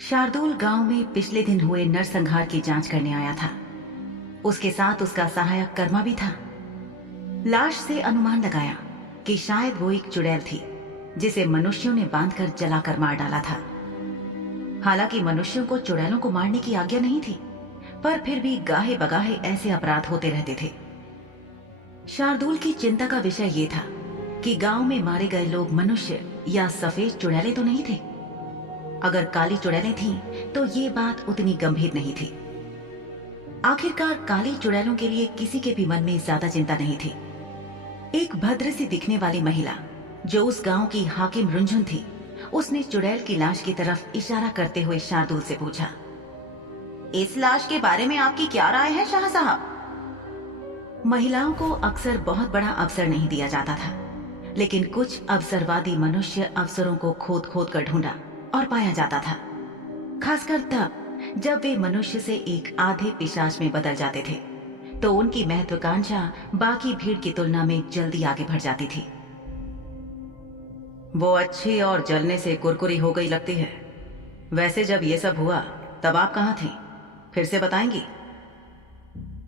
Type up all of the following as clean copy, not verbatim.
शार्दुल गांव में पिछले दिन हुए नरसंहार की जांच करने आया था। उसके साथ उसका सहायक कर्मा भी था। लाश से अनुमान लगाया कि शायद वो एक चुड़ैल थी जिसे मनुष्यों ने बांधकर जलाकर मार डाला था। हालांकि मनुष्यों को चुड़ैलों को मारने की आज्ञा नहीं थी, पर फिर भी गाहे बगाहे ऐसे अपराध होते रहते थे। शार्दुल की चिंता का विषय ये था कि गांव में मारे गए लोग मनुष्य या सफेद चुड़ैलें तो नहीं थे। अगर काली चुड़ैलें थीं तो ये बात उतनी गंभीर नहीं थी। आखिरकार काली चुड़ैलों के लिए किसी के भी मन में ज्यादा चिंता नहीं थी। एक भद्र सी दिखने वाली महिला जो उस गांव की हाकिम रुंझुन थी, उसने चुड़ैल की लाश की तरफ इशारा करते हुए शार्दुल से पूछा, इस लाश के बारे में आपकी क्या राय है शाह साहब? महिलाओं को अक्सर बहुत बड़ा अवसर नहीं दिया जाता था, लेकिन कुछ अवसरवादी मनुष्य अवसरों को खोद खोद कर ढूंढा और पाया जाता था, खासकर तब जब वे मनुष्य से एक आधे पिशाच में बदल जाते थे तो उनकी महत्वाकांक्षा बाकी भीड़ की तुलना में जल्दी आगे बढ़ जाती थी। वो अच्छी और जलने से कुरकुरी हो गई लगती है। वैसे जब ये सब हुआ तब आप कहाँ थी? फिर से बताएंगी?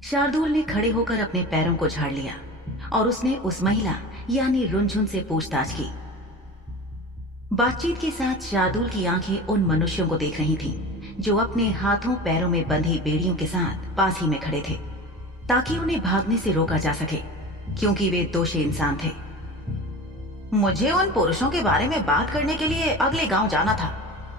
शार्दुल ने खड़े होकर अपने पैरों को झाड़ लिया और उसने उस महिला यानी रुंझुन से पूछताछ की। बातचीत के साथ शार्दुल की आंखें उन मनुष्यों को देख रही थीं, जो अपने हाथों पैरों में बंधी बेड़ियों के साथ पास ही में खड़े थे, ताकि उन्हें भागने से रोका जा सके, क्योंकि वे दोषी इंसान थे। मुझे उन पुरुषों के बारे में बात करने के लिए अगले गांव जाना था,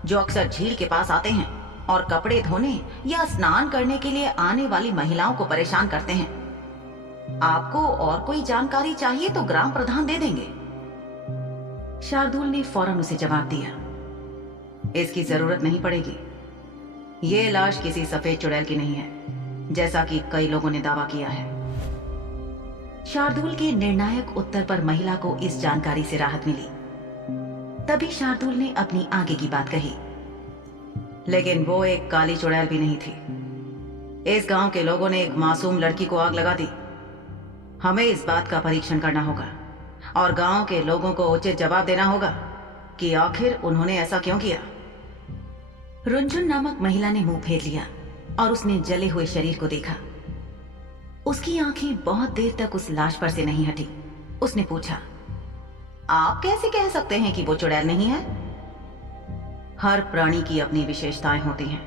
जो अक्सर झील के पास आते हैं और कपड़े धोने या स्नान करने के लिए आने वाली महिलाओं को परेशान करते हैं। आपको और कोई जानकारी चाहिए तो ग्राम प्रधान दे देंगे। शार्दुल ने फौरन उसे जवाब दिया, इसकी जरूरत नहीं पड़ेगी। ये लाश किसी सफेद चुड़ैल की नहीं है, जैसा कि कई लोगों ने दावा किया है। शार्दुल के निर्णायक उत्तर पर महिला को इस जानकारी से राहत मिली। तभी शार्दुल ने अपनी आगे की बात कही, लेकिन वो एक काली चुड़ैल भी नहीं थी। इस गांव के लोगों ने एक मासूम लड़की को आग लगा दी। हमें इस बात का परीक्षण करना होगा और गांव के लोगों को उचित जवाब देना होगा कि आखिर उन्होंने ऐसा क्यों किया। रुंझुन नामक महिला ने मुंह फेर लिया और उसने जले हुए शरीर को देखा। उसकी आंखें बहुत देर तक उस लाश पर से नहीं हटी। उसने पूछा, आप कैसे कह सकते हैं कि वो चुड़ैल नहीं है? हर प्राणी की अपनी विशेषताएं होती हैं,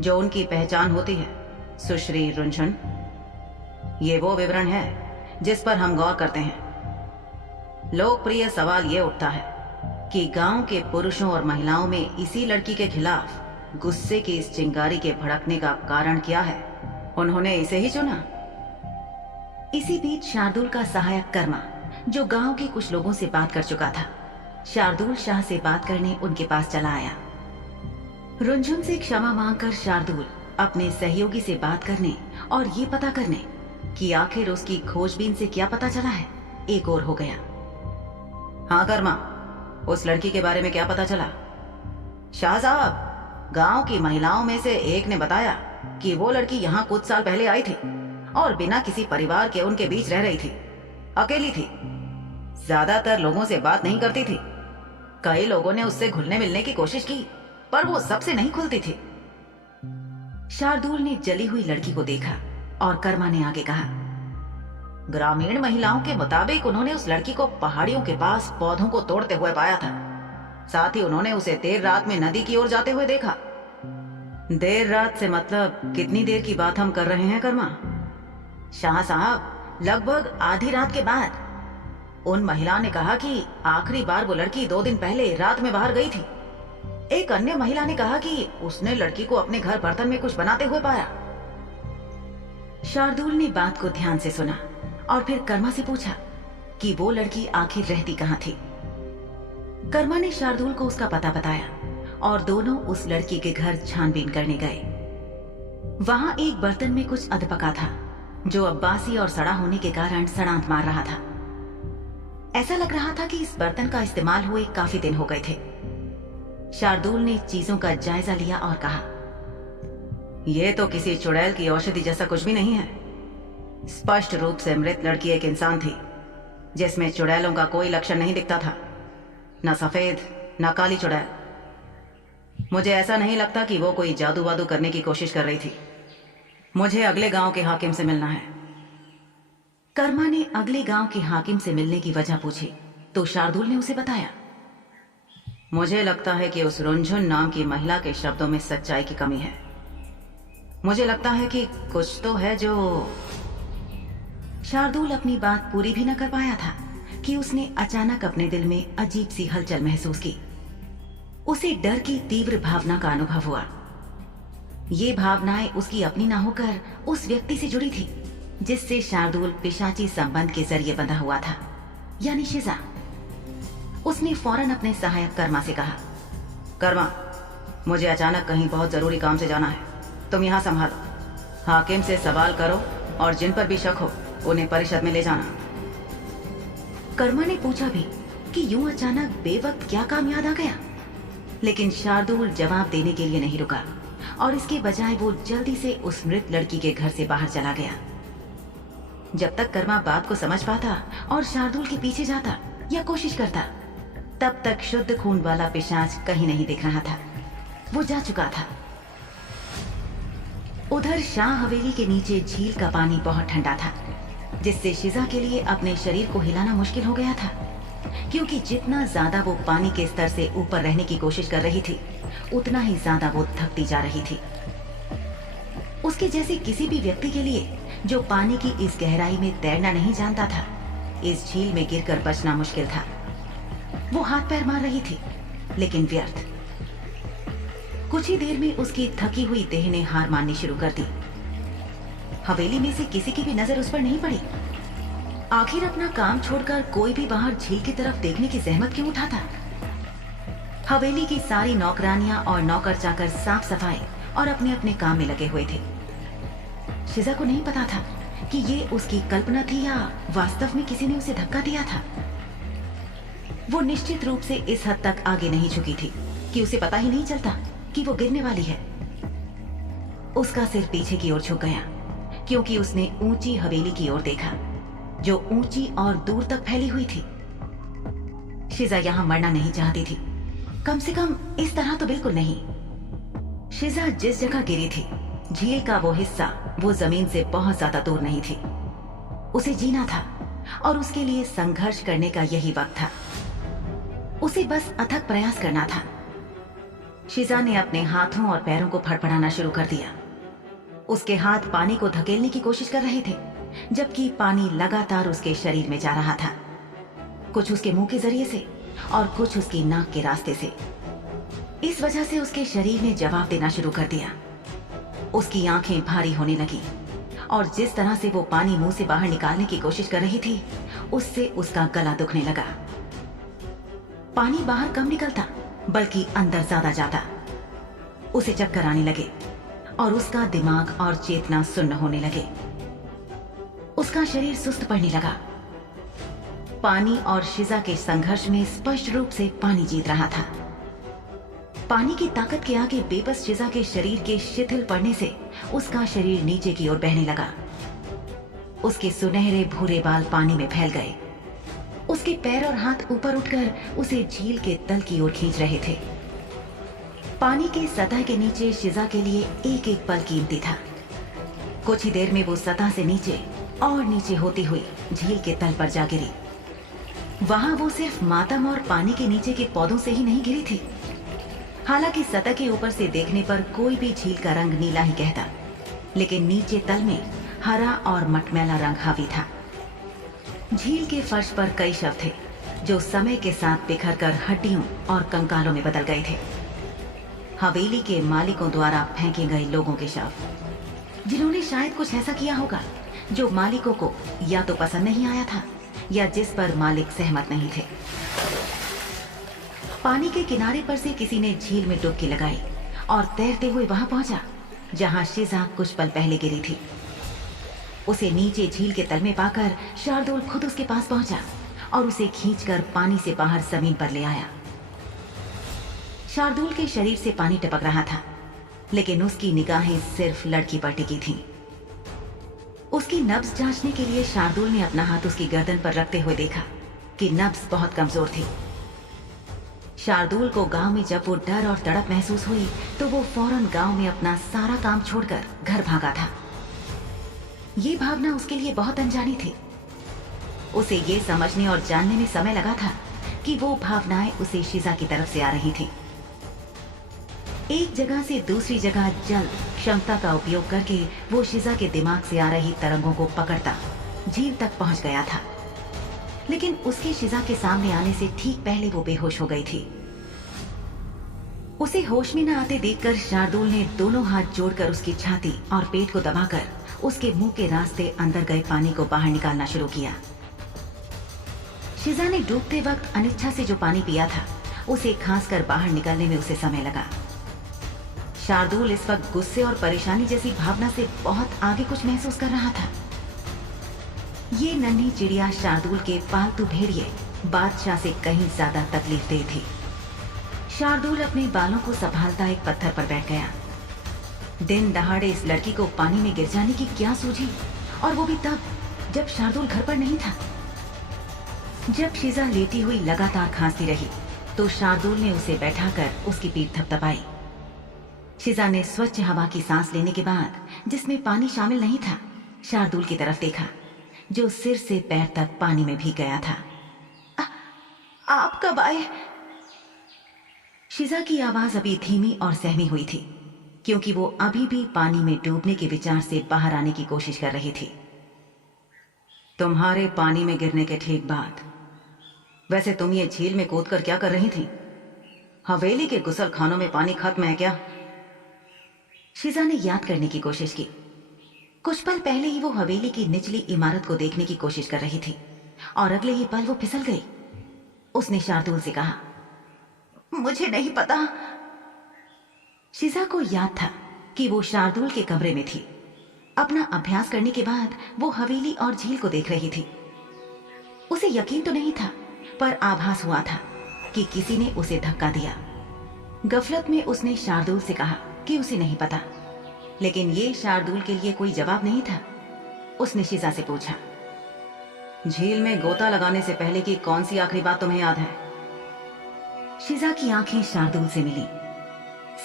जो उनकी पहचान होती है, सुश्री रुंझुन। ये वो विवरण है जिस पर हम गौर करते हैं। लोकप्रिय सवाल यह उठता है कि गांव के पुरुषों और महिलाओं में इसी लड़की के खिलाफ गुस्से की इस चिंगारी के भड़कने का कारण क्या है? उन्होंने इसे ही चुना। इसी बीच शार्दुल का सहायक कर्मा, जो गांव के कुछ लोगों से बात कर चुका था, शार्दुल शाह से बात करने उनके पास चला आया। रुंझुन से क्षमा मांगकर शार्दुल अपने सहयोगी से बात करने और ये पता करने कि आखिर उसकी खोजबीन से क्या पता चला है, एक और हो गया। हाँ कर्मा, उस लड़की के बारे में क्या पता चला? शाह साहब, गांव की महिलाओं में से एक ने बताया कि वो लड़की यहाँ कुछ साल पहले आई थी और बिना किसी परिवार के उनके बीच रह रही थी। अकेली थी, ज्यादातर लोगों से बात नहीं करती थी। कई लोगों ने उससे घुलने मिलने की कोशिश की, पर वो सबसे नहीं खुलती थी। शार्दुल ने जली हुई लड़की को देखा और कर्मा ने आगे कहा, ग्रामीण महिलाओं के मुताबिक उन्होंने उस लड़की को पहाड़ियों के पास पौधों को तोड़ते हुए पाया था। साथ ही उन्होंने उसे देर रात में नदी की ओर जाते हुए देखा। देर रात से मतलब कितनी देर की बात हम कर रहे हैं कर्मा? शाह साहब, लगभग आधी रात के बाद। उन महिला ने कहा कि आखिरी बार वो लड़की 2 दिन पहले रात में बाहर गई थी। एक अन्य महिला ने कहा कि उसने लड़की को अपने घर बर्तन में कुछ बनाते हुए पाया। शार्दुल ने बात को ध्यान से सुना और फिर कर्मा से पूछा कि वो लड़की आखिर रहती कहाँ थी। कर्मा ने शार्दुल को उसका पता बताया और दोनों उस लड़की के घर छानबीन करने गए। वहां एक बर्तन में कुछ अधपका था, जो अब बासी और सड़ा होने के कारण सड़ांत मार रहा था। ऐसा लग रहा था कि इस बर्तन का इस्तेमाल हुए काफी दिन हो गए थे। शार्दुल ने चीजों का जायजा लिया और कहा, यह तो किसी चुड़ैल की औषधि जैसा कुछ भी नहीं है। स्पष्ट रूप से मृत लड़की एक इंसान थी, जिसमें चुड़ैलों का कोई लक्षण नहीं दिखता था, न सफेद न काली चुड़ैल। मुझे ऐसा नहीं लगता कि वो कोई जादू वादू करने की कोशिश कर रही थी। मुझे अगले गांव के हाकिम से मिलना है। कर्मा ने अगले गांव के हाकिम से मिलने की वजह पूछी तो शार्दुल ने उसे बताया, मुझे लगता है कि उस रुंझुन नाम की महिला के शब्दों में सच्चाई की कमी है। मुझे लगता है कि कुछ तो है जो। शार्दुल अपनी बात पूरी भी न कर पाया था कि उसने अचानक अपने दिल में अजीब सी हलचल महसूस की। उसे डर की तीव्र भावना का अनुभव हुआ। ये भावनाएं उसकी अपनी ना होकर उस व्यक्ति से जुड़ी थी जिससे शार्दुल पिशाची संबंध के जरिए बंधा हुआ था, यानी शिजा। उसने फौरन अपने सहायक कर्मा से कहा, कर्मा, मुझे अचानक कहीं बहुत जरूरी काम से जाना है, तुम यहां संभालो। हाकिम से सवाल करो और जिन पर भी शक हो उन्हें परिषद में ले जाना। कर्मा ने पूछा भी कि यूं अचानक बेवक्त क्या काम याद आ गया, लेकिन शार्दुल जवाब देने के लिए नहीं रुका और इसके बजाय वो जल्दी से उस मृत लड़की के घर से बाहर चला गया। जब तक कर्मा बात को समझ पाता और शार्दुल के पीछे जाता या कोशिश करता, तब तक शुद्ध खून वाला पिशाच कहीं नहीं दिख रहा था। वो जा चुका था। उधर शाह हवेली के नीचे झील का पानी बहुत ठंडा था, जिससे शिजा के लिए अपने शरीर को हिलाना मुश्किल हो गया था, क्योंकि जितना ज्यादा वो पानी के स्तर से ऊपर रहने की कोशिश कर रही थी, उतना ही ज्यादा वो थकती जा रही थी। उसके जैसे किसी भी व्यक्ति के लिए जो पानी की इस गहराई में तैरना नहीं जानता था, इस झील में गिरकर बचना मुश्किल था। वो हाथ पैर मार रही थी, लेकिन व्यर्थ। कुछ ही देर में उसकी थकी हुई देह ने हार माननी शुरू कर दी। हवेली में से किसी की भी नजर उस पर नहीं पड़ी। आखिर अपना काम छोड़कर कोई भी बाहर झील की तरफ देखने की जहमत क्यों उठाता? हवेली की सारी नौकरानियां और नौकर चाकर साफ सफाई और अपने अपने काम में लगे हुए थे। शिजा को नहीं पता था कि ये उसकी कल्पना थी या वास्तव में किसी ने उसे धक्का दिया था। वो निश्चित रूप से इस हद तक आगे नहीं झुकी थी कि उसे पता ही नहीं चलता कि वो गिरने वाली है। उसका सिर पीछे की ओर झुक गया, क्योंकि उसने ऊंची हवेली की ओर देखा, जो ऊंची और दूर तक फैली हुई थी। शिजा यहां मरना नहीं चाहती थी, कम से कम इस तरह तो बिल्कुल नहीं। शिजा जिस जगह गिरी थी, झील का वो हिस्सा वो जमीन से बहुत ज्यादा दूर नहीं थी। उसे जीना था और उसके लिए संघर्ष करने का यही वक्त था। उसे बस अथक प्रयास करना था। शिजा ने अपने हाथों और पैरों को फड़फड़ाना शुरू कर दिया। उसके हाथ पानी को धकेलने की कोशिश कर रहे थे, जबकि पानी लगातार उसके शरीर में जा रहा था, कुछ उसके मुंह के जरिए से और कुछ उसकी नाक के रास्ते से। इस वजह से उसके शरीर ने जवाब देना शुरू कर दिया। उसकी आंखें भारी होने लगी और जिस तरह से वो पानी मुंह से बाहर निकालने की कोशिश कर रही थी, उससे उसका गला दुखने लगा। पानी बाहर कम निकलता, बल्कि अंदर ज्यादा जाता। उसे चक्कर आने लगे और उसका दिमाग और चेतना सुन्न होने लगे। उसका शरीर सुस्त पड़ने लगा। पानी और शिजा के संघर्ष में स्पष्ट रूप से पानी जीत रहा था। पानी की ताकत के आगे बेबस शिजा के शरीर के शिथिल पड़ने से उसका शरीर नीचे की ओर बहने लगा। उसके सुनहरे भूरे बाल पानी में फैल गए। उसके पैर और हाथ ऊपर उठकर उसे झील के तल की ओर खींच रहे थे। पानी के सतह के नीचे शिजा के लिए एक एक पल कीमती था। कुछ ही देर में वो सतह से नीचे और नीचे होती हुई झील के तल पर जा गिरी। वहां वो सिर्फ मातम और पानी के नीचे के पौधों से ही नहीं गिरी थी। हालांकि सतह के ऊपर से देखने पर कोई भी झील का रंग नीला ही कहता, लेकिन नीचे तल में हरा और मटमैला रंग हावी था। झील के फर्श पर कई शव थे, जो समय के साथ बिखर कर हड्डियों और कंकालों में बदल गए थे। हवेली के मालिकों द्वारा फेंके गए लोगों के शव, जिन्होंने शायद कुछ ऐसा किया होगा जो मालिकों को या तो पसंद नहीं आया था या जिस पर मालिक सहमत नहीं थे। पानी के किनारे पर से किसी ने झील में डुबकी लगाई और तैरते हुए वहां पहुंचा जहां शिजा कुछ पल पहले गिरी थी। उसे नीचे झील के तल में पाकर शार्दुल खुद उसके पास पहुंचा और उसे खींचकर पानी से बाहर जमीन पर ले आया। शार्दुल के शरीर से पानी टपक रहा था, लेकिन उसकी निगाहें सिर्फ लड़की पर टिकी थीं। उसकी नब्ज जांचने के लिए शार्दुल ने अपना हाथ उसकी गर्दन पर रखते हुए देखा कि नब्ज बहुत कमजोर थी। शार्दुल को गांव में जब वो डर और तड़प महसूस हुई तो वो फौरन गांव में अपना सारा काम छोड़कर घर भागा था। ये भावना उसके लिए बहुत अनजानी थी। उसे ये समझने और जानने में समय लगा था कि वो भावनाएं उसे शिजा की तरफ से आ रही थी। एक जगह से दूसरी जगह जल क्षमता का उपयोग करके वो शिजा के दिमाग से आ रही तरंगों को पकड़ता झील तक पहुंच गया था, लेकिन उसके शिजा के सामने आने से ठीक पहले वो बेहोश हो गई थी। उसे होश में न आते देखकर शार्दुल ने दोनों हाथ जोड़कर उसकी छाती और पेट को दबाकर उसके मुंह के रास्ते अंदर गए पानी को बाहर निकालना शुरू किया। शिजा ने डूबते वक्त अनिच्छा से जो पानी पिया था उसे खांसकर बाहर निकलने में उसे समय लगा। शार्दुल इस वक्त गुस्से और परेशानी जैसी भावना से बहुत आगे कुछ महसूस कर रहा था। ये नन्ही चिड़िया शार्दुल के पालतू भेड़िए बादशाह से कहीं ज्यादा तकलीफदेह थी। शार्दुल अपने बालों को संभालता एक पत्थर पर बैठ गया। दिन दहाड़े इस लड़की को पानी में गिर जाने की क्या सूझी, और वो भी तब जब शार्दुल घर पर नहीं था। जब शिजा लेटी हुई लगातार खांसती रही तो शार्दुल ने उसे बैठाकर उसकी पीठ थपथपाई। शिजा ने स्वच्छ हवा की सांस लेने के बाद, जिसमें पानी शामिल नहीं था, शार्दुल की तरफ देखा जो सिर से पैर तक पानी में भीग गया था। आप कब आए? शिजा की आवाज अभी धीमी और सहमी हुई थी क्योंकि वो अभी भी पानी में डूबने के विचार से बाहर आने की कोशिश कर रही थी। तुम्हारे पानी में गिरने के ठीक बाद। वैसे तुम ये झील में कूदकर क्या कर रही थी? हवेली के गुसल खानों में पानी खत्म है क्या? शिजा ने याद करने की कोशिश की। कुछ पल पहले ही वो हवेली की निचली इमारत को देखने की कोशिश कर रही थी और अगले ही पल वो फिसल गई। उसने शार्दुल से कहा, मुझे नहीं पता। शिजा को याद था कि वो शार्दुल के कमरे में थी। अपना अभ्यास करने के बाद वो हवेली और झील को देख रही थी। उसे यकीन तो नहीं था, पर आभास हुआ था कि किसी ने उसे धक्का दिया। गफलत में उसने शार्दुल से कहा कि उसे नहीं पता, लेकिन ये शार्दुल के लिए कोई जवाब नहीं था। उसने शिजा से पूछा, झील में गोता लगाने से पहले की कौन सी आखिरी बात तुम्हें याद है? शिजा की आंखें शार्दुल से मिली।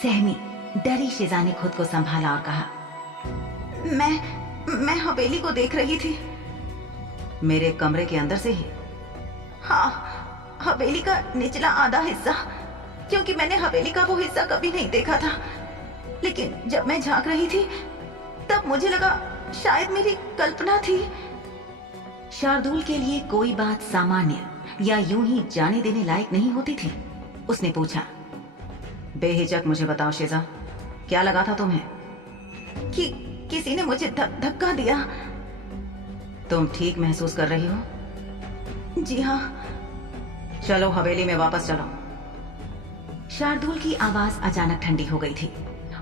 सहमी डरी शिजा ने खुद को संभाला और कहा, मैं हवेली को देख रही थी। मेरे कमरे के अंदर से ही? हाँ, हवेली का निचला आधा हिस्सा, क्योंकि मैंने हवेली का वो हिस्सा कभी नहीं देखा था। लेकिन जब मैं झांक रही थी तब मुझे लगा शायद मेरी कल्पना थी। शार्दुल के लिए कोई बात सामान्य या यूं ही जाने देने लायक नहीं होती थी। उसने पूछा, बेहिचक मुझे बताओ शिजा, क्या लगा था तुम्हें? कि किसी ने मुझे धक्का दिया। तुम ठीक महसूस कर रही हो? जी हाँ। चलो हवेली में वापस चलो। शार्दुल की आवाज अचानक ठंडी हो गई थी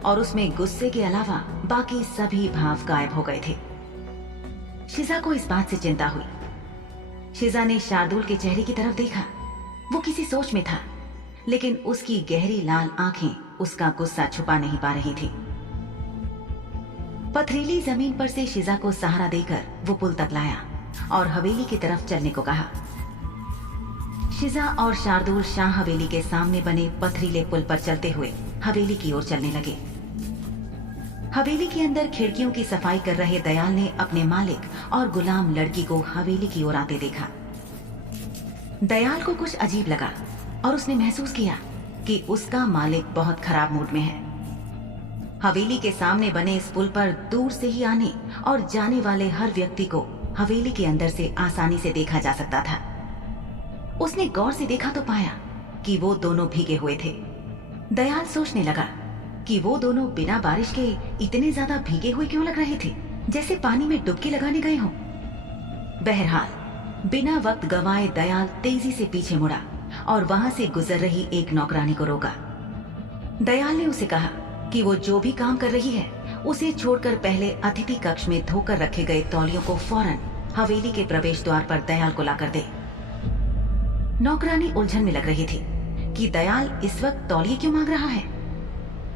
और उसमें गुस्से के अलावा बाकी सभी भाव गायब हो गए थे। शिजा को इस बात से चिंता हुई। शिजा ने शार्दुल के चेहरे की तरफ देखा। वो किसी सोच में था, लेकिन उसकी गहरी लाल आंखें उसका गुस्सा छुपा नहीं पा रही थी। पथरीली जमीन पर से शिजा को सहारा देकर वो पुल तक लाया और हवेली की तरफ चलने को कहा। शिजा और शार्दुल शाह हवेली के सामने बने पथरीले पुल पर चलते हुए हवेली की ओर चलने लगे। हवेली के अंदर खिड़कियों की सफाई कर रहे दयाल ने अपने मालिक और गुलाम लड़की को हवेली की ओर आते देखा। दयाल को कुछ अजीब लगा और उसने महसूस किया कि उसका मालिक बहुत खराब मूड में है। हवेली के सामने बने इस पुल पर दूर से ही आने और जाने वाले हर व्यक्ति को हवेली के अंदर से आसानी से देखा जा सकता था। उसने गौर से देखा तो पाया कि वो दोनों भीगे हुए थे। दयाल सोचने लगा कि वो दोनों बिना बारिश के इतने ज्यादा भीगे हुए क्यों लग रहे थे, जैसे पानी में डुबकी लगाने गए हों। बहरहाल बिना वक्त गंवाए दयाल तेजी से पीछे मुड़ा और वहां से गुजर रही एक नौकरानी को रोका। दयाल ने उसे कहा कि वो जो भी काम कर रही है उसे छोड़कर पहले अतिथि कक्ष में धोकर रखे गए तौलियों को फौरन हवेली के प्रवेश द्वार पर दयाल को लाकर दे। नौकरानी उलझन में लग रही थी कि दयाल इस वक्त तौलिए क्यों मांग रहा है,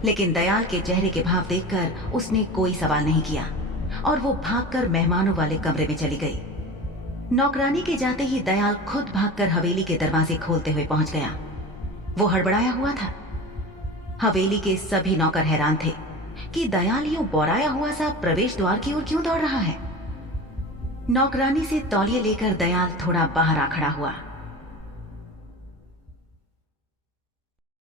लेकिन दयाल के चेहरे के भाव देखकर उसने कोई सवाल नहीं किया और वो भागकर मेहमानों वाले कमरे में चली गई। नौकरानी के जाते ही दयाल खुद भागकर हवेली के दरवाजे खोलते हुए पहुंच गया। वो हड़बड़ाया हुआ था। हवेली के सभी नौकर हैरान थे कि दयाल यूं बौराया हुआ सा प्रवेश द्वार की ओर क्यों दौड़ रहा है। नौकरानी से तौलिए लेकर दयाल थोड़ा बाहर आ खड़ा हुआ।